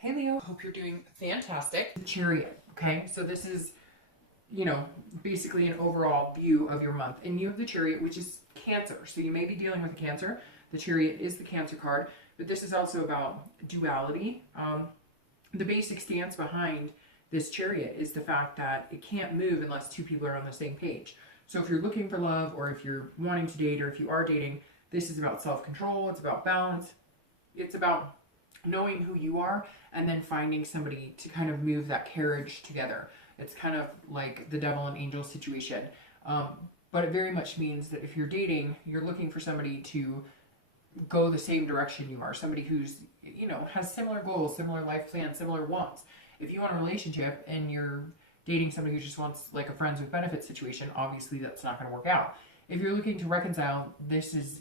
Hey Leo, hope you're doing fantastic. Chariot, okay? So this is, you know, basically an overall view of your month. And you have the Chariot, which is Cancer. So you may be dealing with a Cancer. The Chariot is the Cancer card, but this is also about duality. The basic stance behind this Chariot is the fact that it can't move unless two people are on the same page. So if you're looking for love, or if you're wanting to date, or if you are dating, this is about self-control, it's about balance, it's about knowing who you are and then finding somebody to kind of move that carriage together. It's kind of like the devil and angel situation. But it very much means that if you're dating, you're looking for somebody to go the same direction you are. Somebody who's, you know, has similar goals, similar life plans, similar wants. If you want a relationship and you're dating somebody who just wants like a friends with benefits situation, obviously that's not going to work out. If you're looking to reconcile, this is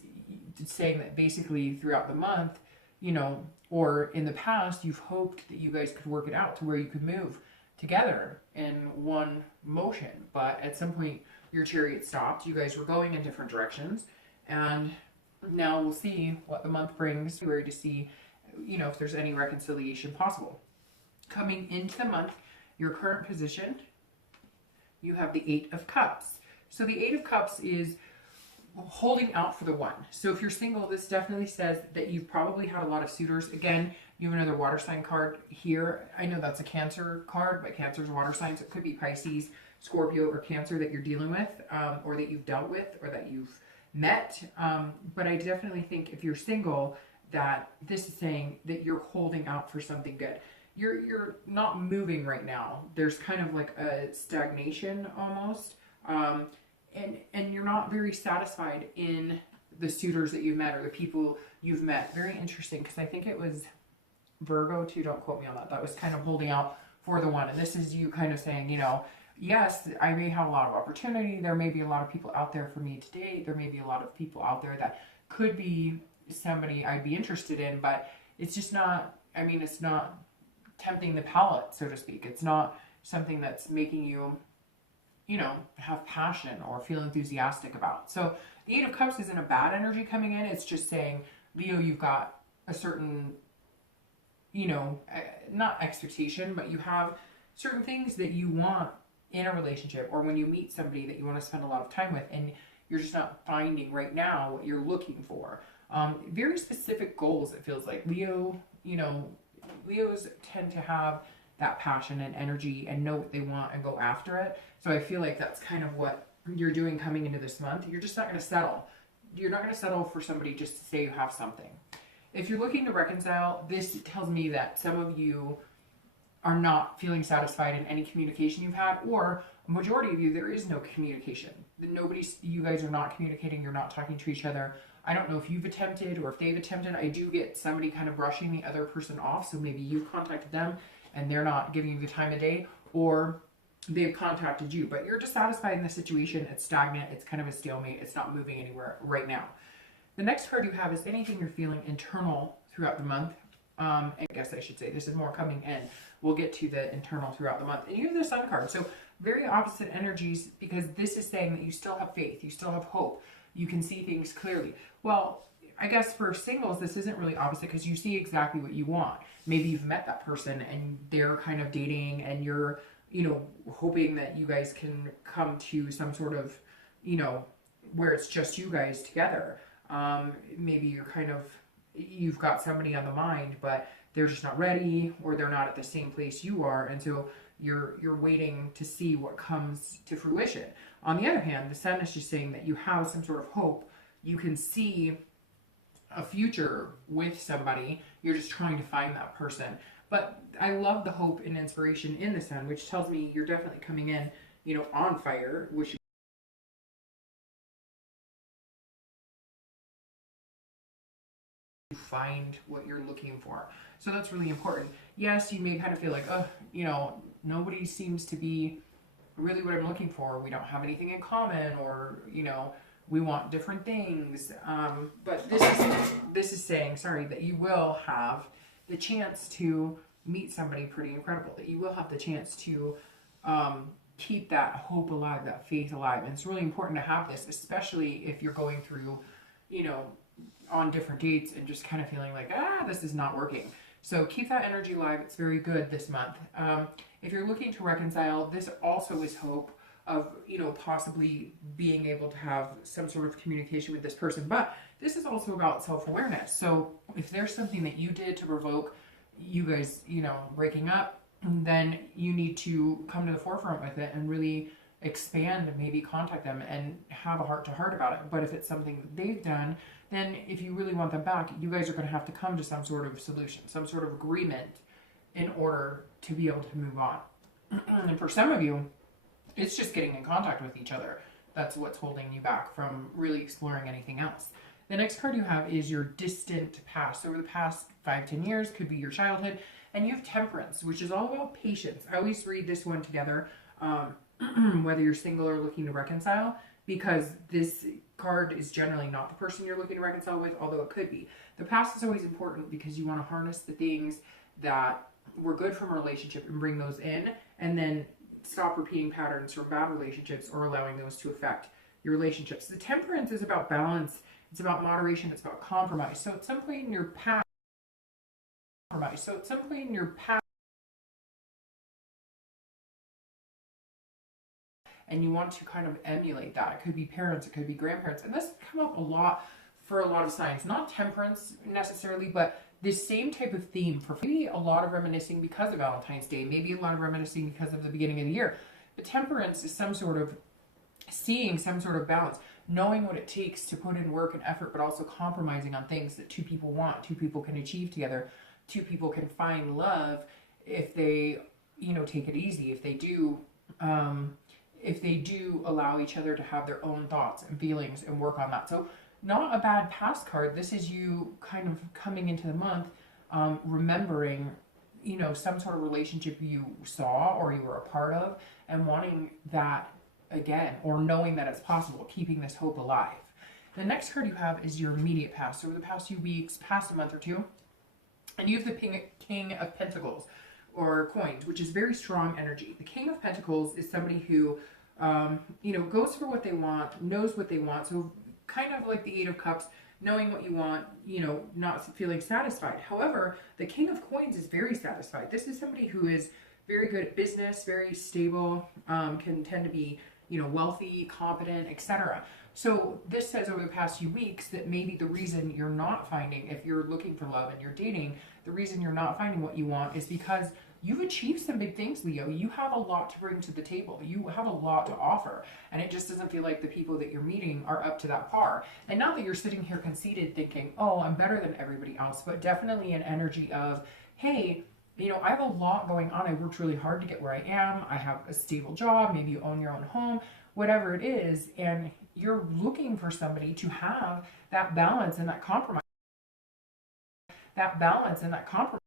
saying that basically throughout the month, you know, or in the past, you've hoped that you guys could work it out to where you could move together in one motion. But at some point, your Chariot stopped. You guys were going in different directions. And now we'll see what the month brings, February, to see, you know, if there's any reconciliation possible. Coming into the month, your current position, you have the Eight of Cups. So the Eight of Cups is holding out for the one. So if you're single, this definitely says that you've probably had a lot of suitors. Again, you have another water sign card here. I know that's a Cancer card, but Cancer's a water sign, so it could be Pisces, Scorpio, or Cancer that you're dealing with, or that you've dealt with, or that you've met. But I definitely think if you're single, that this is saying that you're holding out for something good. You're not moving right now. There's kind of like a stagnation almost. And you're not very satisfied in the suitors that you've met or the people you've met. Very interesting, because I think it was Virgo too, don't quote me on that. That was kind of holding out for the one. And this is you kind of saying, you know, yes, I may have a lot of opportunity. There may be a lot of people out there for me to date. There may be a lot of people out there that could be somebody I'd be interested in, but it's just not, I mean, it's not tempting the palate, so to speak. It's not something that's making you, you know, have passion or feel enthusiastic about. So the Eight of Cups isn't a bad energy coming in. It's just saying, Leo, you've got a certain, you know, not expectation, but you have certain things that you want in a relationship, or when you meet somebody that you want to spend a lot of time with, and you're just not finding right now what you're looking for. Very specific goals, it feels like. Leo, you know, Leos tend to have that passion and energy and know what they want and go after it. So I feel like that's kind of what you're doing coming into this month. You're just not going to settle. You're not going to settle for somebody just to say you have something. If you're looking to reconcile, this tells me that some of you are not feeling satisfied in any communication you've had, or a majority of you, there is no communication. You guys are not communicating. You're not talking to each other. I don't know if you've attempted or if they've attempted. I do get somebody kind of brushing the other person off. So maybe you've contacted them and they're not giving you the time of day, or they've contacted you, but you're dissatisfied in the situation. It's stagnant. It's kind of a stalemate. It's not moving anywhere right now. The next card you have is anything you're feeling internal throughout the month. I guess I should say this is more coming in. We'll get to the internal throughout the month. And you have the Sun card. So very opposite energies, because this is saying that you still have faith. You still have hope. You can see things clearly. Well, I guess for singles, this isn't really opposite, because you see exactly what you want. Maybe you've met that person and they're kind of dating, and you're, you know, hoping that you guys can come to some sort of, you know, where it's just you guys together. Maybe you've got somebody on the mind, but they're just not ready, or they're not at the same place you are. And so you're waiting to see what comes to fruition. On the other hand, the Sun is just saying that you have some sort of hope. You can see a future with somebody. You're just trying to find that person. But I love the hope and inspiration in the Sun, which tells me you're definitely coming in, you know, on fire, which you find what you're looking for. So that's really important. Yes, you may kind of feel like, oh, you know, nobody seems to be really what I'm looking for. We don't have anything in common, or, you know, we want different things. But this is saying, sorry, that you will have the chance to meet somebody pretty incredible, that you will have the chance to keep that hope alive, that faith alive. And it's really important to have this, especially if you're going through, you know, on different dates and just kind of feeling like, this is not working. So keep that energy alive. It's very good this month. If you're looking to reconcile, this also is hope of, you know, possibly being able to have some sort of communication with this person. But this is also about self-awareness. So if there's something that you did to provoke you guys, you know, breaking up, then you need to come to the forefront with it and really expand and maybe contact them and have a heart-to-heart about it. But if it's something that they've done, then if you really want them back, you guys are going to have to come to some sort of solution, some sort of agreement in order to be able to move on. And for some of you, it's just getting in contact with each other. That's what's holding you back from really exploring anything else. The next card you have is your distant past. So over the past 5-10 years, could be your childhood. And you have Temperance, which is all about patience. I always read this one together, whether you're single or looking to reconcile, because this card is generally not the person you're looking to reconcile with, although it could be. The past is always important because you want to harness the things that were good from a relationship and bring those in, and then stop repeating patterns from bad relationships or allowing those to affect your relationships. The Temperance is about balance. It's about moderation. It's about compromise. So at some point in your past, and you want to kind of emulate that. It could be parents, it could be grandparents. And this come up a lot for a lot of signs. Not temperance necessarily, but this same type of theme for maybe a lot of reminiscing because of Valentine's Day, maybe a lot of reminiscing because of the beginning of the year. But temperance is some sort of seeing some sort of balance, knowing what it takes to put in work and effort, but also compromising on things that two people want, two people can achieve together, two people can find love if they, you know, take it easy, if they do allow each other to have their own thoughts and feelings and work on that. So not a bad past card. This is you kind of coming into the month, remembering, you know, some sort of relationship you saw or you were a part of and wanting that again, or knowing that it's possible, keeping this hope alive. The next card you have is your immediate past. So over the past few weeks, past a month or two, and you have the King of Pentacles or coins, which is very strong energy. The King of Pentacles is somebody who, you know, goes for what they want, knows what they want. So kind of like the Eight of Cups, knowing what you want, you know, not feeling satisfied. However, the King of Coins is very satisfied. This is somebody who is very good at business, very stable, can tend to be, you know, wealthy, competent, etc. So this says over the past few weeks that maybe the reason you're not finding, if you're looking for love and you're dating, the reason you're not finding what you want is because you've achieved some big things, Leo. You have a lot to bring to the table. You have a lot to offer. And it just doesn't feel like the people that you're meeting are up to that par. And not that you're sitting here conceited thinking, oh, I'm better than everybody else, but definitely an energy of, hey, you know, I have a lot going on. I worked really hard to get where I am. I have a stable job. Maybe you own your own home, whatever it is. And you're looking for somebody to have that balance and that compromise. That balance and that compromise.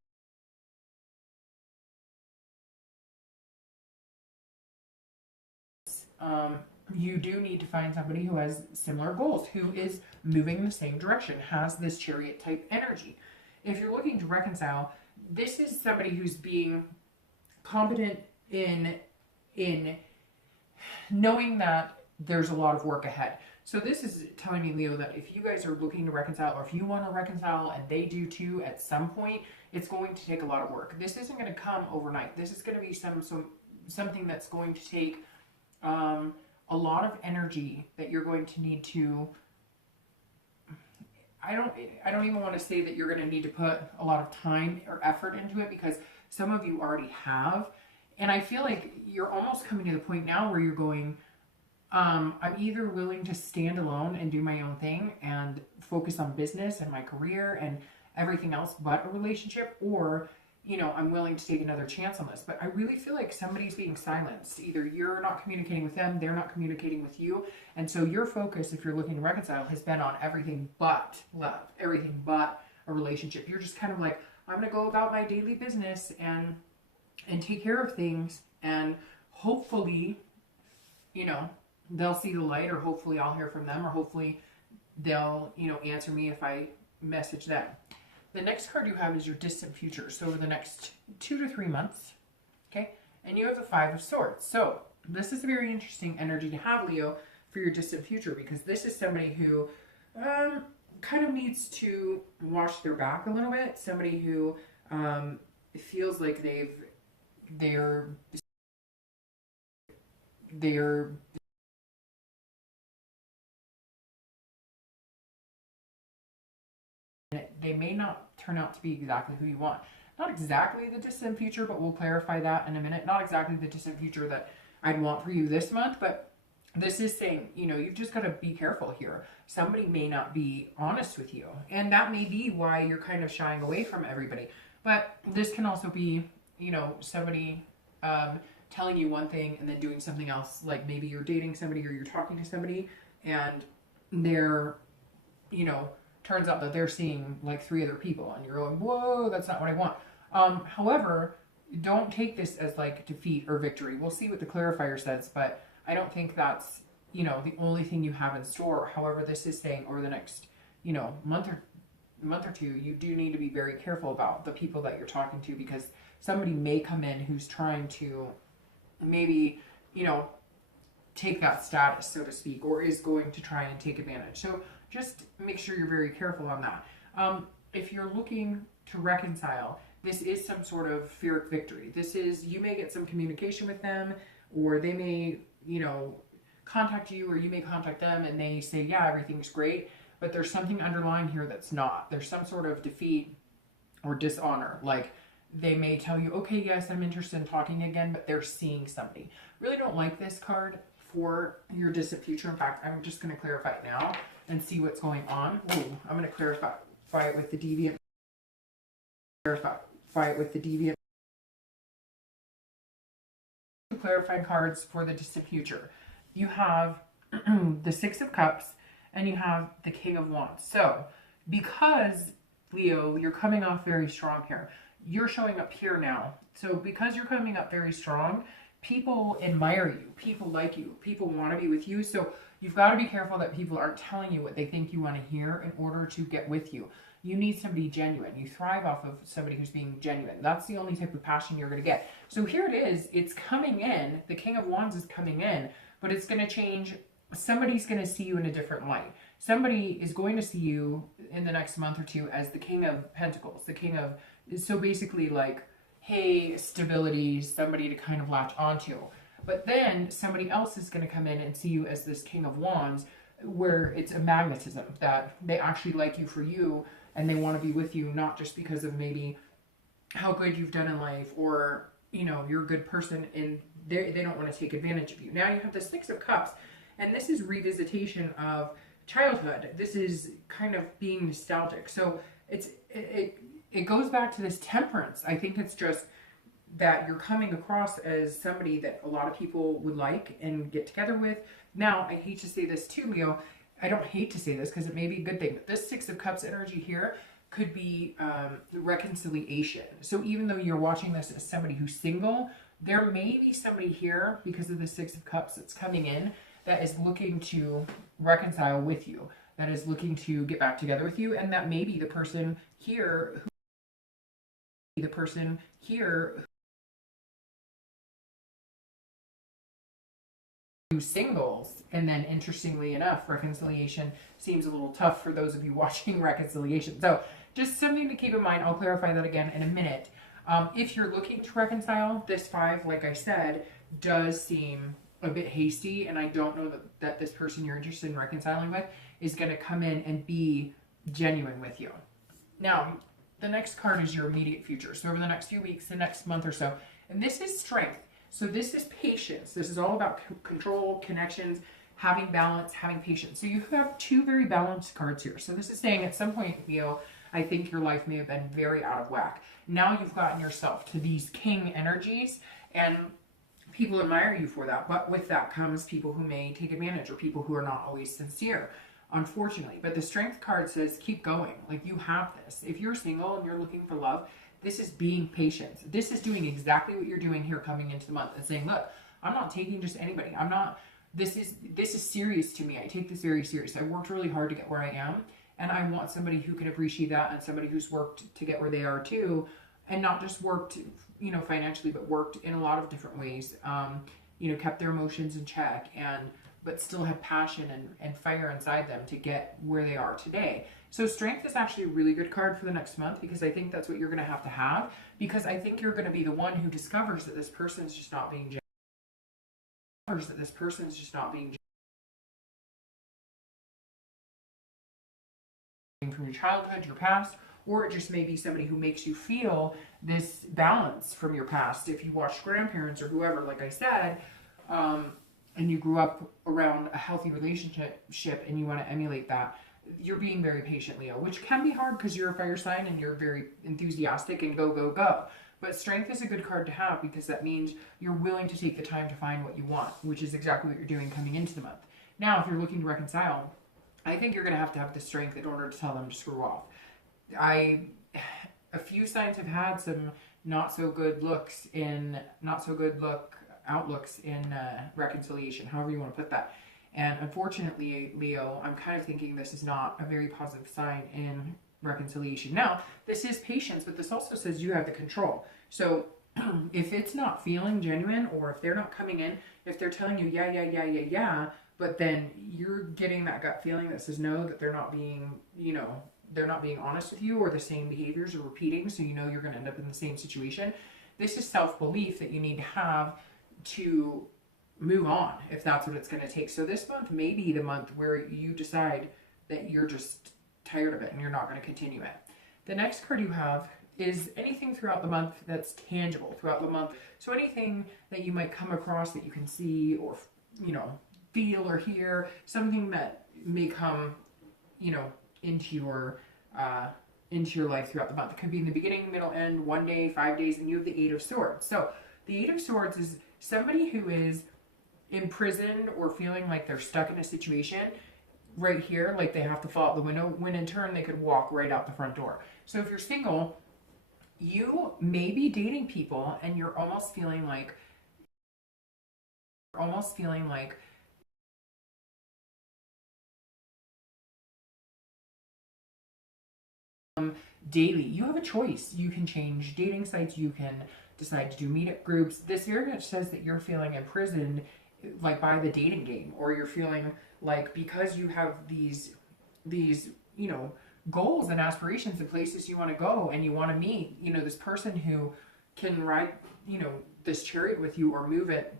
You do need to find somebody who has similar goals, who is moving in the same direction, has this Chariot type energy. If you're looking to reconcile, this is somebody who's being competent in knowing that there's a lot of work ahead. So this is telling me, Leo, that if you guys are looking to reconcile, or if you want to reconcile and they do too at some point, it's going to take a lot of work. This isn't going to come overnight. This is going to be something that's going to take a lot of energy that you're going to need to, I don't even want to say that you're going to need to put a lot of time or effort into it, because some of you already have. And I feel like you're almost coming to the point now where you're going, I'm either willing to stand alone and do my own thing and focus on business and my career and everything else but a relationship, or, you know, I'm willing to take another chance on this. But I really feel like somebody's being silenced. Either you're not communicating with them, they're not communicating with you. And so your focus, if you're looking to reconcile, has been on everything but love, everything but a relationship. You're just kind of like, I'm going to go about my daily business and take care of things. And hopefully, you know, they'll see the light, or hopefully I'll hear from them, or hopefully they'll, you know, answer me if I message them. The next card you have is your distant future. So over the next 2 to 3 months, okay? And you have the Five of Swords. So this is a very interesting energy to have, Leo, for your distant future, because this is somebody who kind of needs to wash their back a little bit. Somebody who it feels like they're they may not turn out to be exactly who you want. Not exactly the distant future, but we'll clarify that in a minute. Not exactly the distant future that I'd want for you this month, but this is saying, you know, you've just got to be careful here. Somebody may not be honest with you, and that may be why you're kind of shying away from everybody. But this can also be, you know, somebody telling you one thing and then doing something else. Like maybe you're dating somebody or you're talking to somebody and they're, you know, turns out that they're seeing like 3 other people and you're going, whoa, that's not what I want. However, don't take this as like defeat or victory. We'll see what the clarifier says, but I don't think that's, you know, the only thing you have in store. However, this is saying over the next, you know, month or two, you do need to be very careful about the people that you're talking to, because somebody may come in who's trying to maybe, you know, take that status, so to speak, or is going to try and take advantage. So just make sure you're very careful on that. If you're looking to reconcile, this is some sort of Pyrrhic victory. This is, you may get some communication with them, or they may, you know, contact you, or you may contact them and they say, yeah, everything's great, but there's something underlying here that's not. There's some sort of defeat or dishonor. Like they may tell you, okay, yes, I'm interested in talking again, but they're seeing somebody. Really don't like this card for your distant future. In fact, I'm just going to clarify it now and see what's going on. Ooh, I'm going to clarify it with the deviant. Clarify it with the deviant. Clarifying cards for the distant future. You have the 6 of Cups and you have the King of Wands. So because, Leo, you're coming off very strong here. You're showing up here now. So because you're coming up very strong, people admire you. People like you. People want to be with you. So you've got to be careful that people aren't telling you what they think you want to hear in order to get with you. You need somebody genuine. You thrive off of somebody who's being genuine. That's the only type of passion you're going to get. So here it is. It's coming in. The King of Wands is coming in, but it's going to change. Somebody's going to see you in a different light. Somebody is going to see you in the next month or two as the King of Pentacles, the King of, so basically like, hey, stability, somebody to kind of latch onto. But then somebody else is going to come in and see you as this King of Wands, where it's a magnetism, that they actually like you for you and they want to be with you, not just because of maybe how good you've done in life, or, you know, you're a good person and they don't want to take advantage of you. Now you have the 6 of Cups, and this is revisitation of childhood. This is kind of being nostalgic. So it goes back to this temperance. I think it's just that you're coming across as somebody that a lot of people would like and get together with. Now, I hate to say this too, Leo. I don't hate to say this because it may be a good thing, but this 6 of Cups energy here could be reconciliation. So even though you're watching this as somebody who's single, there may be somebody here because of the 6 of Cups that's coming in that is looking to reconcile with you, that is looking to get back together with you, and that may be the person here who's singles. And then interestingly enough, reconciliation seems a little tough for those of you watching reconciliation. So just something to keep in mind. I'll clarify that again in a minute. If you're looking to reconcile, this 5, like I said, does seem a bit hasty, and I don't know that this person you're interested in reconciling with is going to come in and be genuine with you. Now, the next card is your immediate future. So over the next few weeks, the next month or so, and this is strength. So this is patience. This is all about control, connections, having balance, having patience. So you have 2 very balanced cards here. So this is saying at some point, Leo, I think your life may have been very out of whack. Now you've gotten yourself to these king energies, and people admire you for that. But with that comes people who may take advantage, or people who are not always sincere, unfortunately. But the strength card says keep going. Like, you have this. If you're single and you're looking for love, this is being patient. This is doing exactly what you're doing here coming into the month and saying, look, I'm not taking just anybody. I'm not, this is serious to me. I take this very serious. I worked really hard to get where I am, and I want somebody who can appreciate that, and somebody who's worked to get where they are too, and not just worked, you know, financially, but worked in a lot of different ways. You know, kept their emotions in check and but still have passion and fire inside them to get where they are today. So strength is actually a really good card for the next month, because I think that's what you're going to have, because I think you're going to be the one who discovers that this person's just not being from your childhood, your past, or it just may be somebody who makes you feel this balance from your past. If you watched grandparents or whoever, like I said, and you grew up around a healthy relationship and you want to emulate that, you're being very patient, Leo, which can be hard because you're a fire sign and you're very enthusiastic and go, go, go. But strength is a good card to have, because that means you're willing to take the time to find what you want, which is exactly what you're doing coming into the month. Now, if you're looking to reconcile, I think you're going to have the strength in order to tell them to screw off. A few signs have had some not so good outlooks in reconciliation, however you want to put that. And unfortunately, Leo, I'm kind of thinking this is not a very positive sign in reconciliation. Now, this is patience, but this also says you have the control. So if it's not feeling genuine, or if they're not coming in, if they're telling you yeah, but then you're getting that gut feeling that says no, that they're not being, they're not being honest with you, or the same behaviors are repeating, so you know you're going to end up in the same situation. This is self-belief that you need to have to move on, if that's what it's going to take. So this month may be the month where you decide that you're just tired of it and you're not going to continue it. The next card you have is anything throughout the month that's tangible throughout the month. So anything that you might come across that you can see, or feel or hear, something that may come into your life throughout the month. It could be in the beginning, middle, end, 1 day, 5 days, and you have the Eight of Swords. So the Eight of Swords is somebody who is imprisoned or feeling like they're stuck in a situation right here, like they have to fall out the window, when in turn they could walk right out the front door. So if you're single, you may be dating people and you're almost feeling like daily. You have a choice. You can change dating sites. You can decide to do meetup groups. This very much says that you're feeling imprisoned, like by the dating game, or you're feeling like because you have these goals and aspirations and places you want to go, and you want to meet this person who can ride this chariot with you or move it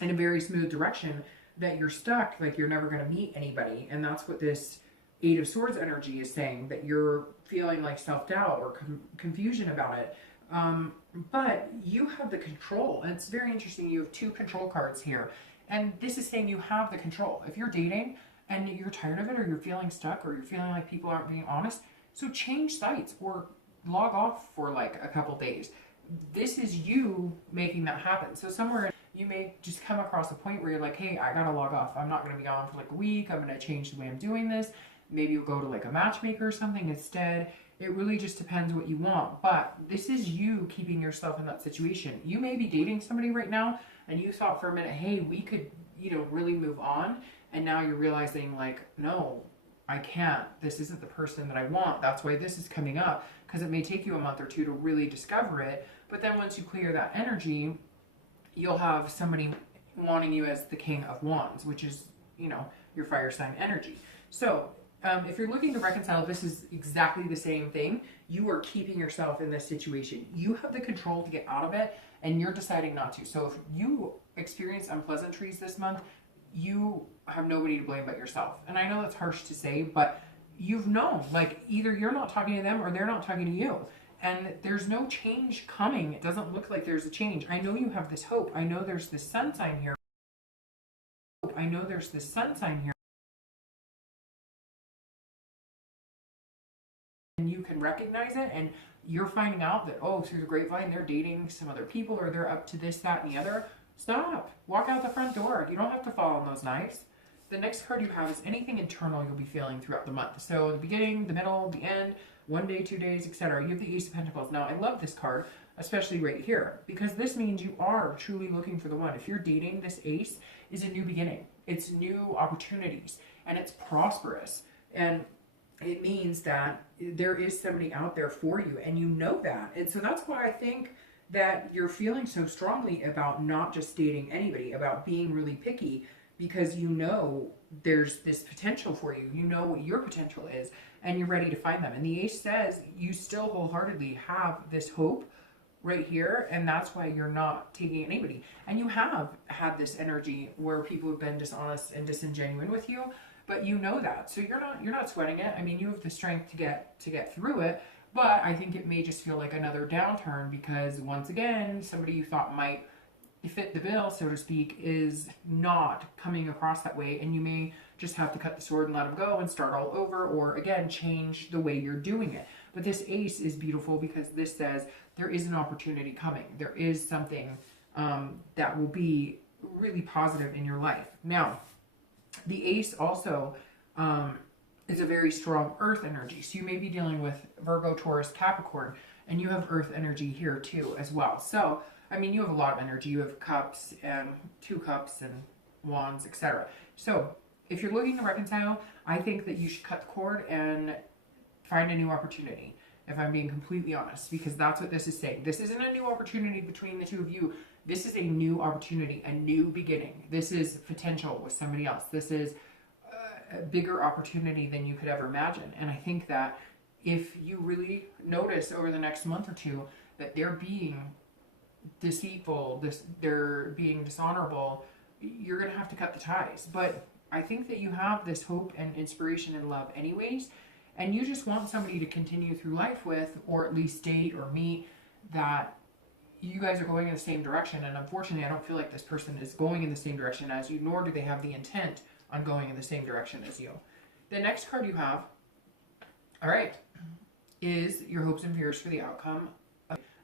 in a very smooth direction, that you're stuck, like you're never going to meet anybody. And that's what this Eight of Swords energy is saying, that you're feeling like self-doubt or confusion about it. But you have the control. And it's very interesting. You have two control cards here. And this is saying you have the control. If you're dating and you're tired of it, or you're feeling stuck, or you're feeling like people aren't being honest, so change sites or log off for like a couple days. This is you making that happen. So somewhere you may just come across a point where you're like, hey, I gotta log off. I'm not gonna be on for like a week. I'm gonna change the way I'm doing this. Maybe you'll go to like a matchmaker or something instead. It really just depends what you want. But this is you keeping yourself in that situation. You may be dating somebody right now and you thought for a minute, hey, we could, really move on. And now you're realizing like, no, I can't. This isn't the person that I want. That's why this is coming up, because it may take you a month or two to really discover it. But then once you clear that energy, you'll have somebody wanting you as the King of Wands, which is, your fire sign energy. So if you're looking to reconcile, this is exactly the same thing. You are keeping yourself in this situation. You have the control to get out of it, and you're deciding not to. So if you experience unpleasantries this month, you have nobody to blame but yourself. And I know that's harsh to say, but you've known, like either you're not talking to them or they're not talking to you. And there's no change coming. It doesn't look like there's a change. I know you have this hope. I know there's this sun sign here. And you can recognize it, and you're finding out that, oh, through the grapevine, they're dating some other people, or they're up to this, that, and the other. Stop. Walk out the front door. You don't have to fall on those knives. The next card you have is anything internal you'll be feeling throughout the month. So the beginning, the middle, the end, 1 day, 2 days, etc. You have the Ace of Pentacles. Now, I love this card, especially right here, because this means you are truly looking for the one. If you're dating, this Ace is a new beginning. It's new opportunities, and it's prosperous. And it means that there is somebody out there for you, and you know that. And so that's why I think that you're feeling so strongly about not just dating anybody, about being really picky, because you know there's this potential for you. You know what your potential is, and you're ready to find them. And the Ace says you still wholeheartedly have this hope right here, and that's why you're not taking anybody. And you have had this energy where people have been dishonest and disingenuous with you, but you know that, so you're not sweating it. I mean, you have the strength to get through it, but I think it may just feel like another downturn because once again, somebody you thought might fit the bill, so to speak, is not coming across that way, and you may just have to cut the sword and let them go and start all over, or again change the way you're doing it. But this Ace is beautiful because this says there is an opportunity coming. There is something that will be really positive in your life. Now, the Ace also is a very strong earth energy. So you may be dealing with Virgo, Taurus, Capricorn, and you have earth energy here too as well. So, I mean, you have a lot of energy. You have cups and 2 cups and wands, etc. So if you're looking to reconcile, I think that you should cut the cord and find a new opportunity, if I'm being completely honest, because that's what this is saying. This isn't a new opportunity between the two of you. This is a new opportunity, a new beginning. This is potential with somebody else. This is a bigger opportunity than you could ever imagine. And I think that if you really notice over the next month or two that they're being deceitful, they're being dishonorable, you're going to have to cut the ties. But I think that you have this hope and inspiration and love anyways, and you just want somebody to continue through life with, or at least date or meet, that you guys are going in the same direction. And unfortunately, I don't feel like this person is going in the same direction as you, nor do they have the intent on going in the same direction as you. The next card you have, all right, is your hopes and fears for the outcome.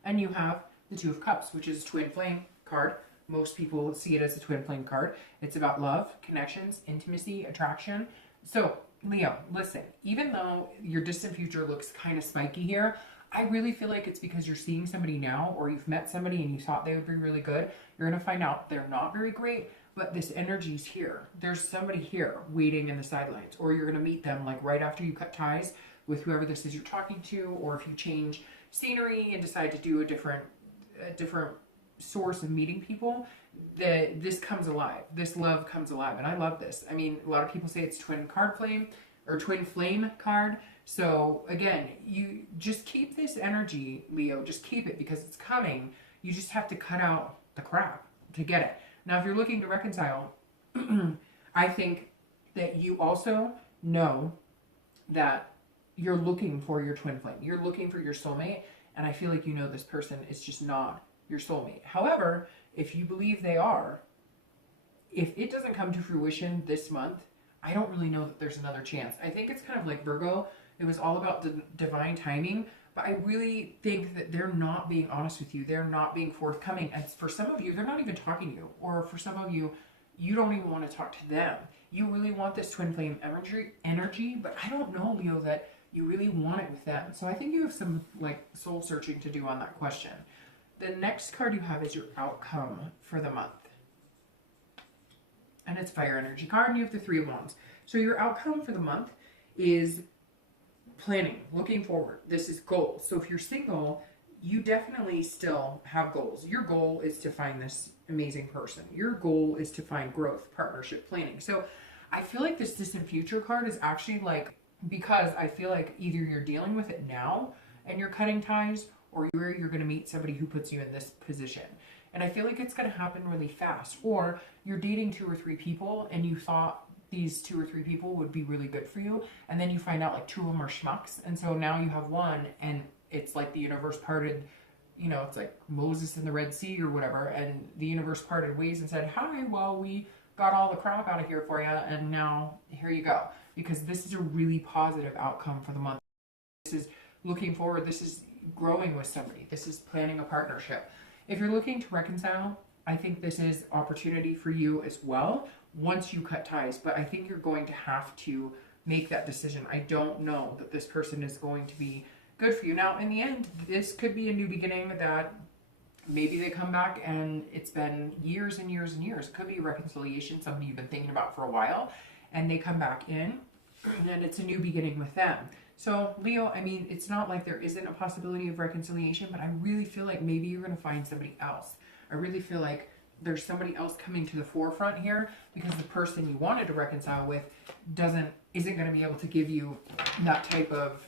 And you have the 2 of Cups, which is a twin flame card. Most people see it as a twin flame card. It's about love, connections, intimacy, attraction. So Leo, listen, even though your distant future looks kind of spiky here, I really feel like it's because you're seeing somebody now, or you've met somebody and you thought they would be really good. You're going to find out they're not very great, but this energy's here. There's somebody here waiting in the sidelines, or you're going to meet them like right after you cut ties with whoever this is you're talking to, or if you change scenery and decide to do a different source of meeting people, this comes alive. This love comes alive, and I love this. I mean, a lot of people say it's twin flame card. So again, you just keep this energy, Leo. Just keep it because it's coming. You just have to cut out the crap to get it. Now, if you're looking to reconcile, I think that you also know that you're looking for your twin flame. You're looking for your soulmate, and I feel like you know this person is just not your soulmate. However, if you believe they are, if it doesn't come to fruition this month, I don't really know that there's another chance. I think it's kind of like Virgo. It was all about the divine timing, but I really think that they're not being honest with you. They're not being forthcoming. And for some of you, they're not even talking to you. Or for some of you, you don't even want to talk to them. You really want this twin flame energy, but I don't know, Leo, that you really want it with them. So I think you have some like soul searching to do on that question. The next card you have is your outcome for the month. And it's fire energy card, and you have the 3 of Wands. So your outcome for the month is planning, looking forward. This is goals. So if you're single, you definitely still have goals. Your goal is to find this amazing person. Your goal is to find growth, partnership, planning. So I feel like this distant future card is actually like, because I feel like either you're dealing with it now and you're cutting ties, or you're going to meet somebody who puts you in this position. And I feel like it's going to happen really fast. Or you're dating 2 or 3 people and you thought these 2 or 3 people would be really good for you, and then you find out like 2 of them are schmucks, and so now you have one, and it's like the universe parted, you know, it's like Moses in the Red Sea or whatever, and the universe parted ways and said, hi, well, we got all the crap out of here for you, and now here you go. Because this is a really positive outcome for the month. This is looking forward. This is growing with somebody. This is planning a partnership. If you're looking to reconcile, I think this is opportunity for you as well once you cut ties, but I think you're going to have to make that decision. I don't know that this person is going to be good for you. Now, in the end, this could be a new beginning that maybe they come back and it's been years and years and years. It could be a reconciliation, something you've been thinking about for a while, and they come back in and it's a new beginning with them. So Leo, I mean, it's not like there isn't a possibility of reconciliation, but I really feel like maybe you're going to find somebody else. I really feel like there's somebody else coming to the forefront here, because the person you wanted to reconcile with isn't going to be able to give you that type of,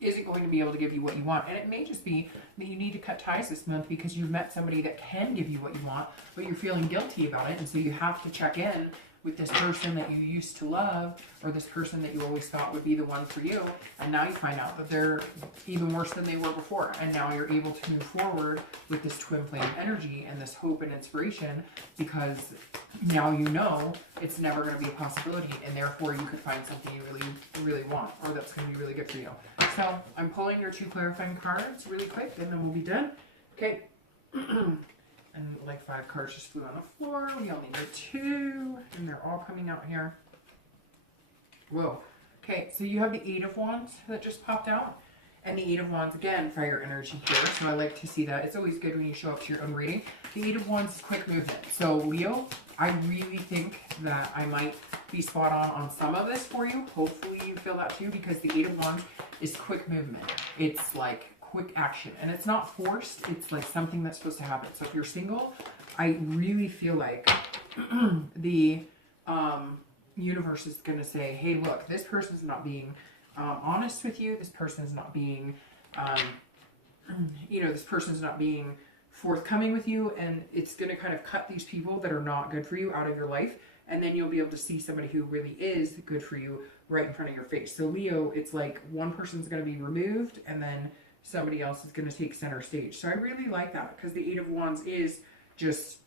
isn't going to be able to give you what you want. And it may just be that you need to cut ties this month because you've met somebody that can give you what you want, but you're feeling guilty about it. And so you have to check in with this person that you used to love, or this person that you always thought would be the one for you. And now you find out that they're even worse than they were before. And now you're able to move forward with this twin flame energy and this hope and inspiration, because now you know it's never going to be a possibility, and therefore you could find something you really, really want, or that's going to be really good for you. So I'm pulling your 2 clarifying cards really quick, and then we'll be done. Okay. And like 5 cards just flew on the floor. We only need 2, and they're all coming out here. Whoa. Okay, so you have the 8 of Wands that just popped out. And the 8 of Wands, again, fire energy here. So I like to see that. It's always good when you show up to your own reading. The 8 of Wands is quick movement. So Leo, I really think that I might be spot on some of this for you. Hopefully you feel that too, because the 8 of Wands is quick movement. It's like quick action, and it's not forced. It's like something that's supposed to happen. So if you're single, I really feel like the universe is going to say, hey, look, this person's not being honest with you. This person's not being, this person's not being forthcoming with you, and it's going to kind of cut these people that are not good for you out of your life, and then you'll be able to see somebody who really is good for you right in front of your face. So Leo, it's like one person's going to be removed, and then somebody else is going to take center stage. So I really like that, because the 8 of Wands is just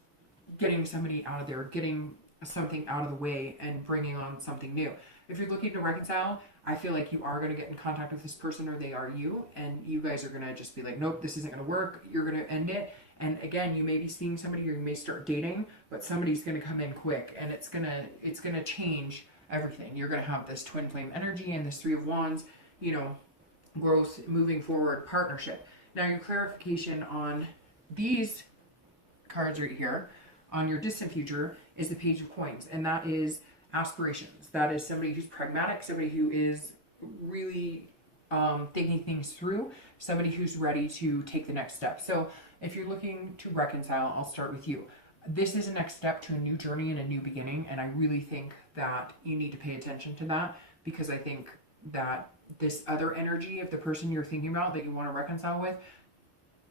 getting somebody out of there, getting something out of the way and bringing on something new. If you're looking to reconcile, I feel like you are going to get in contact with this person, or they are you, and you guys are going to just be like, nope, this isn't going to work. You're going to end it. And again, you may be seeing somebody, or you may start dating, but somebody's going to come in quick, and it's going to change everything. You're going to have this twin flame energy and this 3 of Wands, growth, moving forward, partnership. Now your clarification on these cards right here, on your distant future, is the Page of Coins, and that is aspirations. That is somebody who's pragmatic, somebody who is really thinking things through, somebody who's ready to take the next step. So if you're looking to reconcile, I'll start with you. This is a next step to a new journey and a new beginning, and I really think that you need to pay attention to that, because I think that this other energy of the person you're thinking about that you want to reconcile with,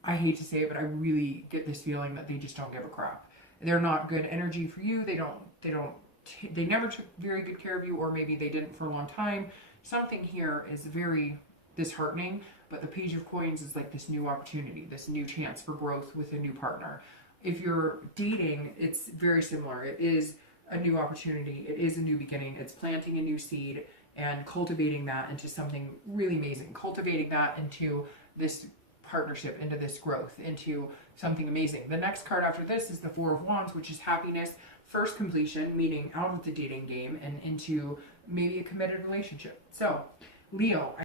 I hate to say it, but I really get this feeling that they just don't give a crap. They're not good energy for you. They never took very good care of you, or maybe they didn't for a long time. Something here is very disheartening, but the Page of Coins is like this new opportunity, this new chance for growth with a new partner. If you're dating, it's very similar. It is a new opportunity. It is a new beginning. It's planting a new seed and cultivating that into something really amazing. Cultivating that into this partnership, into this growth, into something amazing. The next card after this is the 4 of Wands, which is happiness, first completion, meaning out of the dating game and into maybe a committed relationship. So, Leo,